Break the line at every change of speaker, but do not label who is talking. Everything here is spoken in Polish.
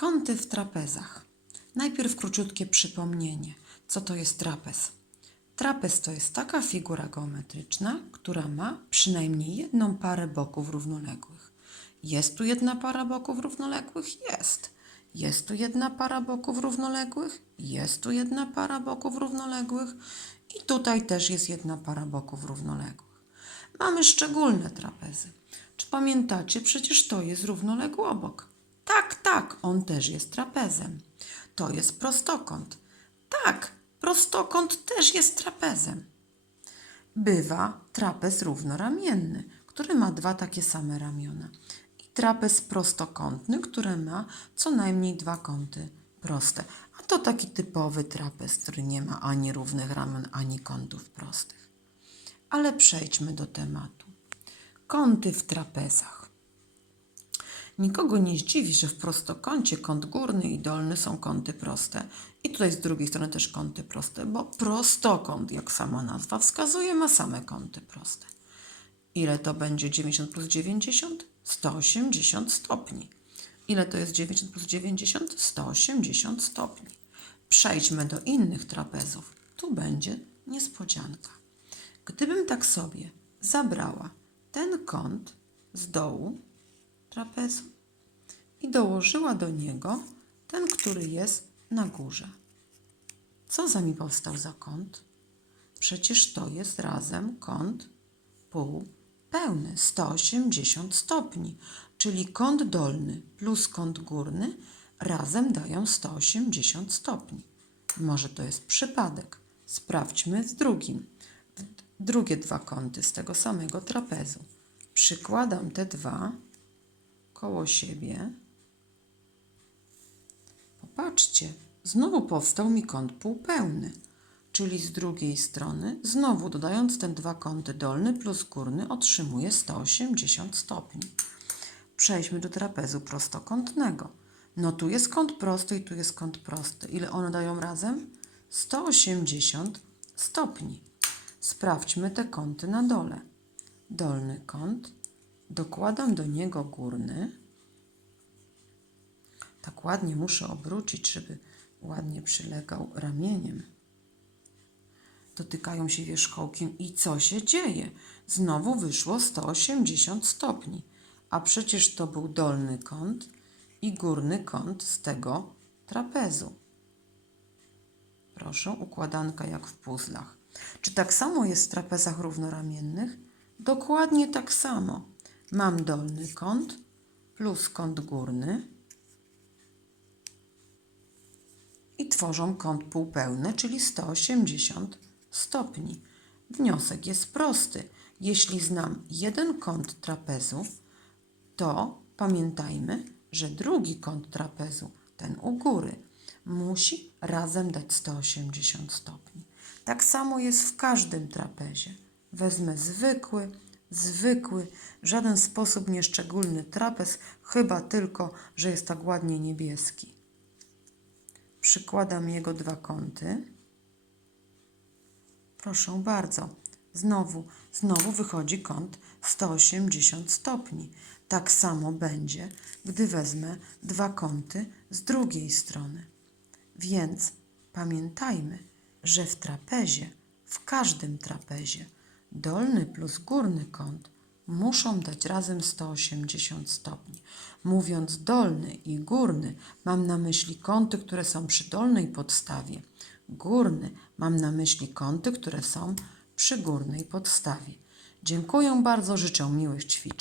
Kąty w trapezach. Najpierw króciutkie przypomnienie. Co to jest trapez? Trapez to jest taka figura geometryczna, która ma przynajmniej jedną parę boków równoległych. Jest tu jedna para boków równoległych? Jest. Jest tu jedna para boków równoległych? Jest tu jedna para boków równoległych. I tutaj też jest jedna para boków równoległych. Mamy szczególne trapezy. Czy pamiętacie? Przecież to jest równoległy obok. On też jest trapezem. To jest prostokąt. Tak, prostokąt też jest trapezem. Bywa trapez równoramienny, który ma dwa takie same ramiona. I trapez prostokątny, który ma co najmniej dwa kąty proste. A to taki typowy trapez, który nie ma ani równych ramion, ani kątów prostych. Ale przejdźmy do tematu. Kąty w trapezach. Nikogo nie zdziwi, że w prostokącie kąt górny i dolny są kąty proste. I tutaj z drugiej strony też kąty proste, bo prostokąt, jak sama nazwa wskazuje, ma same kąty proste. Ile to będzie 90 plus 90? 180 stopni. Ile to jest 90 plus 90? 180 stopni. Przejdźmy do innych trapezów. Tu będzie niespodzianka. Gdybym tak sobie zabrała ten kąt z dołu trapezu i dołożyła do niego ten, który jest na górze. Co za mi powstał za kąt? Przecież to jest razem kąt półpełny, 180 stopni, czyli kąt dolny plus kąt górny razem dają 180 stopni. Może to jest przypadek. Sprawdźmy z drugim. Drugie dwa kąty z tego samego trapezu. Przykładam te dwa koło siebie. Popatrzcie, znowu powstał mi kąt półpełny, czyli z drugiej strony, znowu dodając te dwa kąty dolny plus górny, otrzymuję 180 stopni. Przejdźmy do trapezu prostokątnego. No tu jest kąt prosty i tu jest kąt prosty. Ile one dają razem? 180 stopni. Sprawdźmy te kąty na dole. Dolny kąt, dokładam do niego górny. Tak ładnie muszę obrócić, żeby ładnie przylegał ramieniem. Dotykają się wierzchołkiem i co się dzieje? Znowu wyszło 180 stopni, a przecież to był dolny kąt i górny kąt z tego trapezu. Proszę, układanka jak w puzzlach. Czy tak samo jest w trapezach równoramiennych? Dokładnie tak samo. Mam dolny kąt plus kąt górny i tworzą kąt półpełny, czyli 180 stopni. Wniosek jest prosty. Jeśli znam jeden kąt trapezu, to pamiętajmy, że drugi kąt trapezu, ten u góry, musi razem dać 180 stopni. Tak samo jest w każdym trapezie. Wezmę zwykły, zwykły, w żaden sposób nieszczególny trapez, chyba tylko, że jest tak ładnie niebieski. Przykładam jego dwa kąty. Proszę bardzo. Znowu, znowu wychodzi kąt 180 stopni. Tak samo będzie, gdy wezmę dwa kąty z drugiej strony. Więc pamiętajmy, że w trapezie, w każdym trapezie, dolny plus górny kąt muszą dać razem 180 stopni. Mówiąc dolny i górny, mam na myśli kąty, które są przy dolnej podstawie. Górny mam na myśli kąty, które są przy górnej podstawie. Dziękuję bardzo, życzę miłych ćwiczeń.